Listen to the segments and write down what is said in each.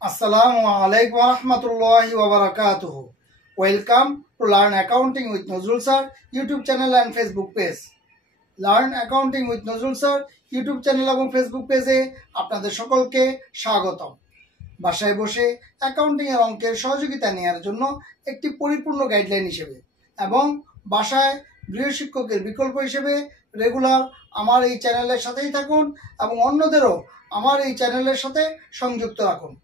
Assalamu alaikum warahmatullahi wabarakatuh. Welcome to Learn Accounting with Nozrul Sir YouTube channel and Facebook page. Learn Accounting with Nozrul Sir YouTube channel এবং Facebook পেজে আপনাদের সকলকে স্বাগতম। বাসায় বসে accounting এর অঙ্কের সহযোগিতা নেওয়ার জন্য একটি পরিপূর্ণ গাইডলাইন হিসেবে এবং বাসায় গৃহশিক্ষকের বিকল্প হিসেবে রেগুলার আমার এই চ্যানেলের সাথেই থাকুন এবং অন্যদেরও আমার এই চ্যানেলের সাথে সংযুক্ত রাখুন।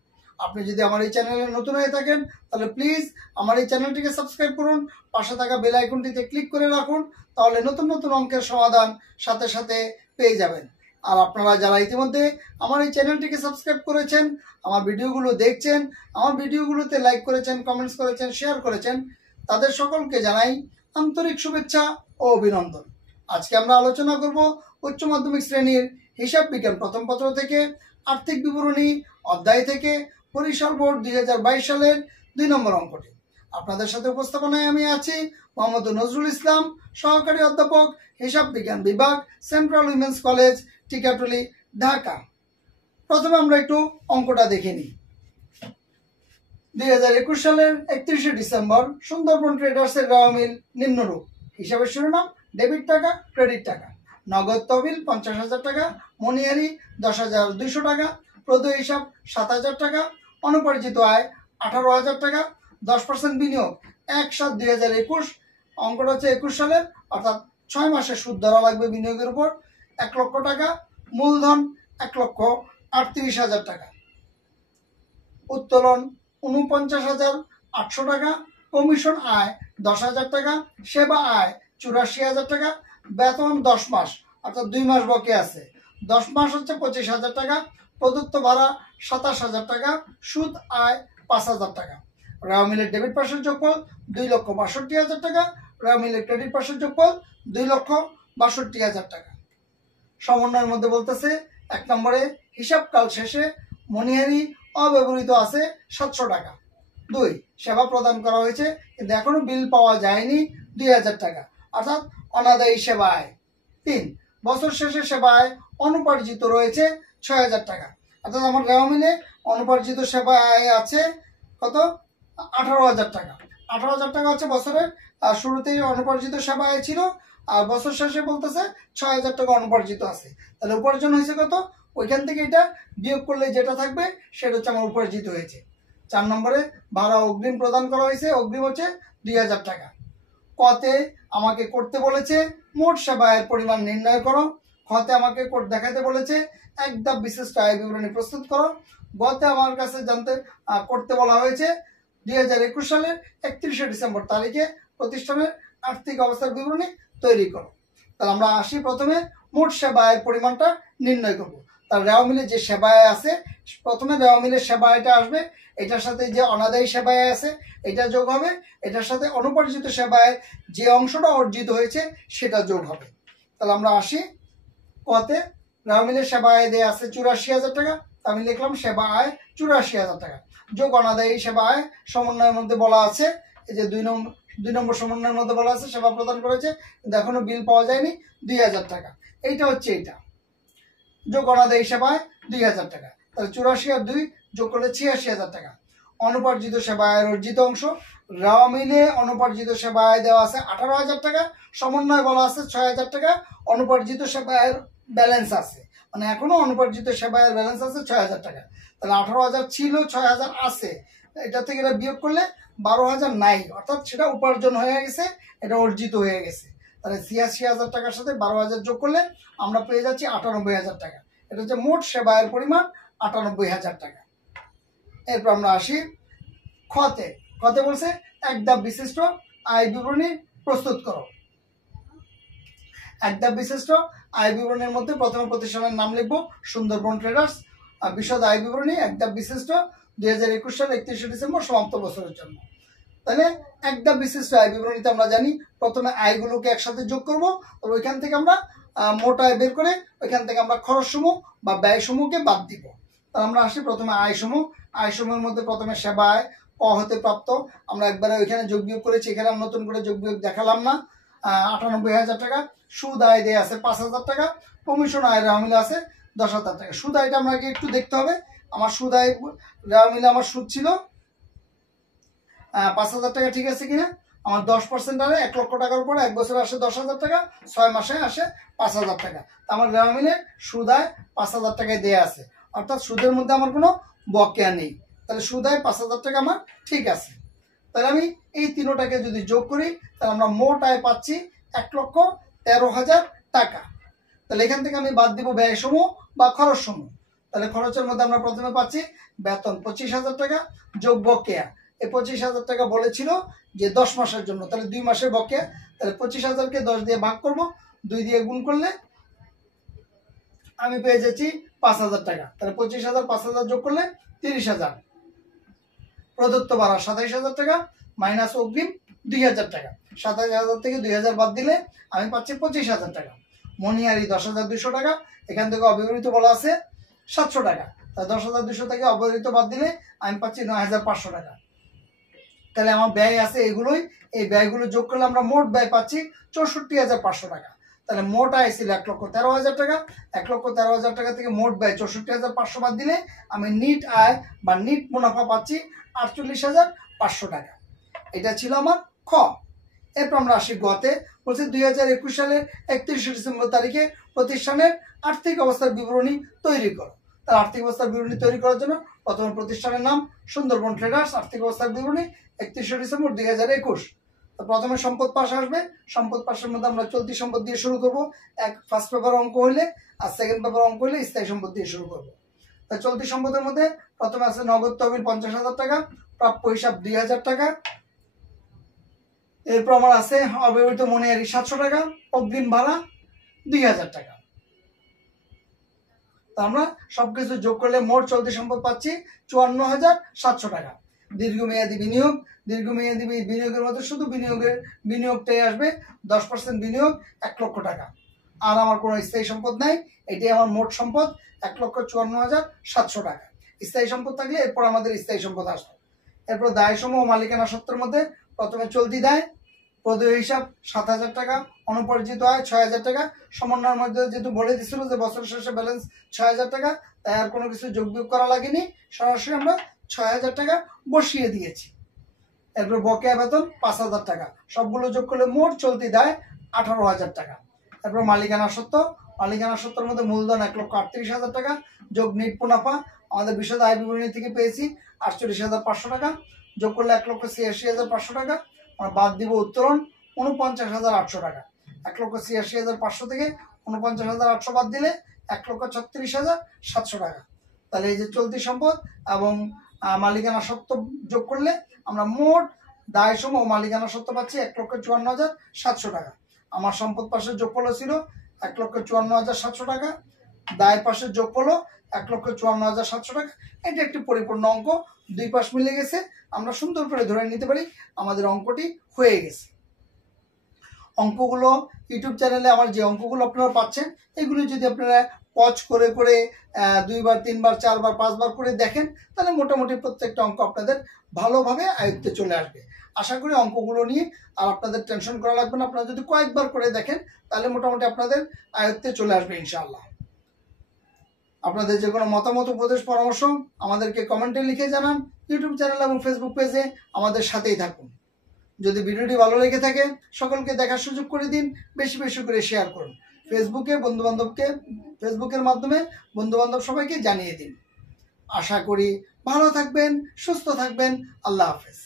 আপনি যদি আমার এই চ্যানেলে নতুন হয়ে থাকেন তাহলে প্লিজ আমার এই চ্যানেলটিকে সাবস্ক্রাইব করুন, পাশে থাকা বেল আইকনটিতে ক্লিক করে রাখুন, তাহলে নতুন নতুন অঙ্কের সমাধান সাথে সাথে পেয়ে যাবেন। আর আপনারা যারা ইতিমধ্যে আমার এই চ্যানেলটিকে সাবস্ক্রাইব করেছেন, আমার ভিডিওগুলো দেখছেন, আমার ভিডিওগুলোতে লাইক করেছেন, কমেন্টস করেছেন, শেয়ার করেছেন, তাদের সকলকে জানাই আন্তরিক শুভেচ্ছা ও অভিনন্দন। আজকে আমরা আলোচনা করব উচ্চ মাধ্যমিক শ্রেণীর হিসাব বিজ্ঞান প্রথম পত্র থেকে আর্থিক বিবরণী অধ্যায় থেকে বরিশাল বোর্ড 2022 সালের 2 নম্বর অঙ্কটি। আপনাদের সাথে উপস্থাপনায় আমি আছি মোহাম্মদ নজরুল ইসলাম, সহকারী অধ্যাপক, হিসাব বিজ্ঞান বিভাগ, central women's college, Tikatuli, Dhaka. প্রথমে আমরা একটু অঙ্কটা দেখে নিই। 2021 সালের 31শে ডিসেম্বর সুন্দরবন ট্রেডার্সের রাও মিল নিম্নরূপ। হিসাবের শিরোনাম ডেবিট টাকা, ক্রেডিট টাকা। নগদ তহবিল 50,000 টাকা, মনিহারি 10,200 টাকা, প্রদেয় হিসাব 7,000 টাকা, অনুপার্জিত আয় 18,000 টাকা, 10% বিনিয়োগ 1/7/2021। অঙ্কটা হচ্ছে 21 সালের, অর্থাৎ 6 মাসের সুদ ধরা লাগবে বিনিয়োগের উপর। 1 লক্ষ টাকা, মূলধন 1,38,000 টাকা, উত্তোলন 49,800 টাকা, কমিশন আয় 10,000 টাকা, সেবা আয় 84,000 টাকা, বেতন 10 মাস অর্থাৎ 2 মাস বাকি আছে, 10 মাস হচ্ছে 25,000 টাকা, প্রদত্ত ভাড়া 27,000 টাকা, সুদ আয় 5,000 টাকা। রাও মিলের ডেবিট পাশের যোগফল 2,62,000 টাকা, রাও মিলের ক্রেডিট পাশের যোগফল 2,62,000 টাকা। সমন্বয়ের মধ্যে বলতেছে 1 নম্বরে হিসাবকাল শেষে মনিহারি অব্যবহৃত আছে 700 টাকা। 2, সেবা প্রদান করা হয়েছে কিন্তু এখনো বিল পাওয়া যায়নি 2,000 টাকা, অর্থাৎ অনাদায়ী সেবা আয়। 3, বছর শেষে সেবা আয় অনুপার্জিত রয়েছে 6,000 টাকা, অর্থাৎ আমার রাও মিলে অনুপার্জিত সেবা আয় আছে কত? 18,000 টাকা। 18,000 টাকা হচ্ছে বছরের শুরুতেই অনুপার্জিত সেবা আয় ছিল, আর বছর শেষে বলতেছে 6,000 টাকা অনুপার্জিত আছে। তাহলে উপার্জন হয়েছে কত? ওইখান থেকে এটা বিয়োগ করলে যেটা থাকবে সেটা হচ্ছে আমার উপার্জিত হয়েছে। 4 নম্বরে ভাড়া অগ্রিম প্রদান করা হয়েছে, অগ্রিম হচ্ছে 2,000 টাকা। কতে আমাকে করতে বলেছে মোট সেবা আয়ের পরিমাণ নির্ণয় করো। খতে আমাকে দেখাতে বলেছে এক ধাপ বিশিষ্ট আয় বিবরণী প্রস্তুত করো। গতে আমার কাছে জানতে করতে বলা হয়েছে 2021 সালের 31শে ডিসেম্বর তারিখে প্রতিষ্ঠানের আর্থিক অবস্থার বিবরণী তৈরি করো। তাহলে আমরা আসি প্রথমে মোট সেবা আয়ের পরিমাণটা নির্ণয় করব। তার রাও মিলে যে সেবা আয় আছে, প্রথমে রাও মিলের সেবা আয়টা আসবে, এটার সাথে যে অনাদায়ী সেবা আয় আছে এটা যোগ হবে, এটার সাথে অনুপার্জিত সেবা আয়ের যে অংশটা অর্জিত হয়েছে সেটা যোগ হবে। তাহলে আমরা আসি কতে। রাও মিলের সেবা আয় দেয়া আছে 84,000 টাকা, আমি লিখলাম সেবা আয় 84,000 টাকা যোগ অনাদায়ী সেবা আয়। সমন্বয়ের মধ্যে বলা আছে, এই যে 2 নম্বর সমন্বয়ের মধ্যে বলা আছে সেবা প্রদান করেছে কিন্তু এখনো বিল পাওয়া যায়নি 2,000 টাকা। এইটা হচ্ছে এইটা যোগ অনাদায়ী সেবা আয় 2,000 টাকা। তাহলে 84 আর 2 যোগ করলে 86,000 টাকা। অনুপার্জিত সেবা আয়ের অর্জিত অংশ, রাও মিলে অনুপার্জিত সেবা আয় দেওয়া আছে 18,000 টাকা, সমন্বয় বলা আছে 6,000 টাকা, অনুপার্জিত সেবা আয়ের ব্যালেন্স আছে, মানে এখনো অনুপার্জিত সেবা আয়ের ব্যালেন্স আছে 6,000 টাকা। তাহলে 18,000 ছিল, 6,000 আছে, এটা থেকে এটা বিয়োগ করলে 12,000 নাই, অর্থাৎ সেটা উপার্জন হয়ে গেছে, এটা অর্জিত হয়ে গেছে। তাহলে 86,000 টাকার সাথে 12,000 যোগ করলে আমরা পেয়ে যাচ্ছি 98,000 টাকা। এটা হচ্ছে মোট সেবা আয়ের পরিমাণ 98,000 টাকা। এরপর আমরা আসি খতে। খতে বলছে এক ধাপ বিশিষ্ট আয় বিবরণী প্রস্তুত করো। এক ধাপ বিশিষ্ট আয় বিবরণীর মধ্যে প্রথমে প্রতিষ্ঠানের নাম লিখবো সুন্দরবন ট্রেডার্স, বিশদ আয় বিবরণী এক ধাপ বিশিষ্ট 2021 সালের 31শে ডিসেম্বর সমাপ্ত বছরের জন্য। তাহলে এক ধাপ বিশিষ্ট আয় বিবরণীতে আমরা জানি প্রথমে আয়গুলোকে একসাথে যোগ করব, আর ওইখান থেকে আমরা মোট আয় বের করে ওইখান থেকে আমরা খরচ সমূহ বা ব্যয় সমূহকে বাদ দিব। তাহলে আমরা আসি প্রথমে আয় সমূহ। আয় সমূহের মধ্যে প্রথমে সেবা আয় ক হতে প্রাপ্ত, আমরা একবারে ওইখানে যোগ বিয়োগ করেছি, এখানে আমরা নতুন করে যোগ বিয়োগ দেখালাম না। 98,000 টাকা। সুদ আয় দেয়া আছে 5,000 টাকা, কমিশন আয় রাও মিলে আছে 10,000 টাকা। সুদ আয়টা আমাকে একটু দেখতে হবে, আমার সুদ আয় দেওয়া মিলে আমার সুদ ছিল 5,000 টাকা, ঠিক আছে কিনা? আমার 10% আরে 1 লক্ষ টাকার উপরে 1 বছরে আসে 10,000 টাকা, 6 মাসে আসে 5,000 টাকা। আমার দেওয়া মিলে সুদ আয় 5,000 টাকায় দেয়া আছে, অর্থাৎ সুদের মধ্যে আমার কোনো বকেয়া নেই। তাহলে সুদ আয় 5,000 টাকা আমার ঠিক আছে। তাহলে আমি এই তিনোটাকে যদি যোগ করি তাহলে আমরা মোট আয় পাচ্ছি 1,13,000 টাকা। তাহলে এখান থেকে আমি বাদ দিব ব্যয় সমূহ বা খরচ সমূহ। তাহলে খরচের মধ্যে আমরা প্রথমে পাচ্ছি বেতন 25,000 টাকা যোগ বকেয়া। এই 25,000 টাকা বলেছিল যে 10 মাসের জন্য, তাহলে 2 মাসের বকেয়া। তাহলে 25,000কে 10 দিয়ে ভাগ করব, 2 দিয়ে গুণ করলে আমি পেয়ে যাচ্ছি 5,000 টাকা। তাহলে 25,000 5,000 যোগ করলে 30,000। প্রদত্ত ভাড়া 27,000 টাকা মাইনাস অগ্রিম 2,000 টাকা। 27,000 থেকে 2,000 বাদ দিলে আমি পাচ্ছি 25,000 টাকা। মনিহারি 10,200 টাকা, এখান থেকে অব্যবহৃত বলা আছে 700 টাকা। তাই 10,200 থেকে অব্যবহৃত বাদ দিলে আমি পাচ্ছি 9,500 টাকা। তাহলে আমার ব্যয় আছে এগুলোই, এই ব্যয়গুলো যোগ করলে আমরা মোট ব্যয় পাচ্ছি 64,500 টাকা। তাহলে মোট আয় ছিল 1,13,000 টাকা। 1,13,000 টাকা থেকে মোট ব্যয় 64,500 বাদ দিলে আমি নিট আয় বা নিট মুনাফা পাচ্ছি 48,500 টাকা। এটা ছিল আমার খ। এরপর আমরা আসি গতে। বলছে 2021 সালের 31শে ডিসেম্বর তারিখে প্রতিষ্ঠানের আর্থিক অবস্থার বিবরণী তৈরি করো। তার আর্থিক অবস্থার বিবরণী তৈরি করার জন্য প্রথমে প্রতিষ্ঠানের নাম সুন্দরবন ট্রেডার্স, আর্থিক অবস্থার বিবরণী 31শে ডিসেম্বর 2021। তো প্রথমে সম্পদ পাশ আসবে, সম্পদ পাশের মধ্যে আমরা চলতি সম্পদ দিয়ে শুরু করব। ফার্স্ট পেপার অঙ্ক হইলে আর সেকেন্ড পেপার অঙ্ক হইলে স্থায়ী সম্পদ দিয়ে শুরু করব। তাই চলতি সম্পদের মধ্যে প্রথমে আছে নগদ তহবিল 50,000 টাকা, প্রাপ্য হিসাব 2,000 টাকা। এরপর আমার আছে অব্যবহৃত মনিহারি 700 টাকা, অগ্রিম ভাড়া 2,000 টাকা। আমরা সবকিছু যোগ করলে মোট চলতি সম্পদ পাচ্ছি 54,700 টাকা। দীর্ঘমেয়াদী বিনিয়োগ, দীর্ঘমেয়াদী বিনিয়োগের মধ্যে শুধু বিনিয়োগটাই আসবে 10% বিনিয়োগ 1 লক্ষ টাকা। আর আমার কোনো স্থায়ী সম্পদ নাই, এটাই আমার মোট সম্পদ 1,54,700 টাকা। স্থায়ী সম্পদ থাকলে এরপর আমাদের স্থায়ী সম্পদ আসবে। এরপর দায় সমূহ মালিকানা সত্ত্বের মধ্যে প্রথমে চলতি দায়, প্রদেয় হিসাব 7,000 টাকা, অনুপরিচিত আয় 6,000 টাকা। সমন্বয়ের মধ্যে যেহেতু বলে দিচ্ছিল যে বছর শেষে ব্যালেন্স 6,000 টাকা, তাই আর কোনো কিছু যোগ বিয়োগ করা লাগেনি, সরাসরি আমরা 6,000 টাকা বসিয়ে দিয়েছি। এরপর বকেয়া বেতন 5,000 টাকা, সবগুলো যোগ করলে মোট চলতি দায় 18,000 টাকা। এরপর মালিকানা সত্ত্ব, মালিকানা সত্ত্বের মধ্যে মূলধন 1,38,000 টাকা যোগ নিট মুনাফা আমাদের বিশদ আয় বিবরণী থেকে পেয়েছি 48,500 টাকা, যোগ করলে 1,86,500 টাকা। আমরা বাদ দিব উত্তোলন 49,800 টাকা। 1,86,500 থেকে 49,800 বাদ দিলে 1,36,700 টাকা। তাহলে এই যে চলতি সম্পদ এবং মালিকানা সত্ত্ব যোগ করলে আমরা মোট দায় সমূহ মালিকানা সত্ত্ব পাচ্ছি 1,54,700 টাকা। আমার সম্পদ পাশের যোগফল ছিল 1,54,700 টাকা, দায় পাশের যোগফল 1,54,700 টাকা। এটা একটি পরিপূর্ণ অঙ্ক, দুই পাশ মিলে গেছে, আমরা সুন্দর করে ধরে নিতে পারি আমাদের অঙ্কটি হয়ে গেছে। অঙ্কগুলো ইউটিউব চ্যানেলে আমার যে অঙ্কগুলো আপনারা পাচ্ছেন, এগুলো যদি আপনারা পজ করে করে 2 বার 3 বার 4 বার 5 বার করে দেখেন, তাহলে মোটামুটি প্রত্যেকটা অঙ্ক আপনাদের ভালোভাবে আয়ত্তে চলে আসবে। আশা করি অঙ্কগুলো নিয়ে আর আপনাদের টেনশন করা লাগবে না। আপনারা যদি কয়েকবার করে দেখেন তাহলে মোটামুটি আপনাদের আয়ত্তে চলে আসবে ইনশাআল্লাহ। আপনাদের যে কোনো মতামত, উপদেশ, পরামর্শ আমাদেরকে কমেন্টে লিখে জানান। ইউটিউব চ্যানেল এবং ফেসবুক পেজে আমাদের সাথেই থাকুন। যদি ভিডিওটি ভালো লেগে থাকে সকলকে দেখার সুযোগ করে দিন, বেশি বেশি করে শেয়ার করুন। ফেসবুকের মাধ্যমে বন্ধুবান্ধব সবাইকে জানিয়ে দিন। আশা করি ভালো থাকবেন, সুস্থ থাকবেন। আল্লাহ হাফেজ।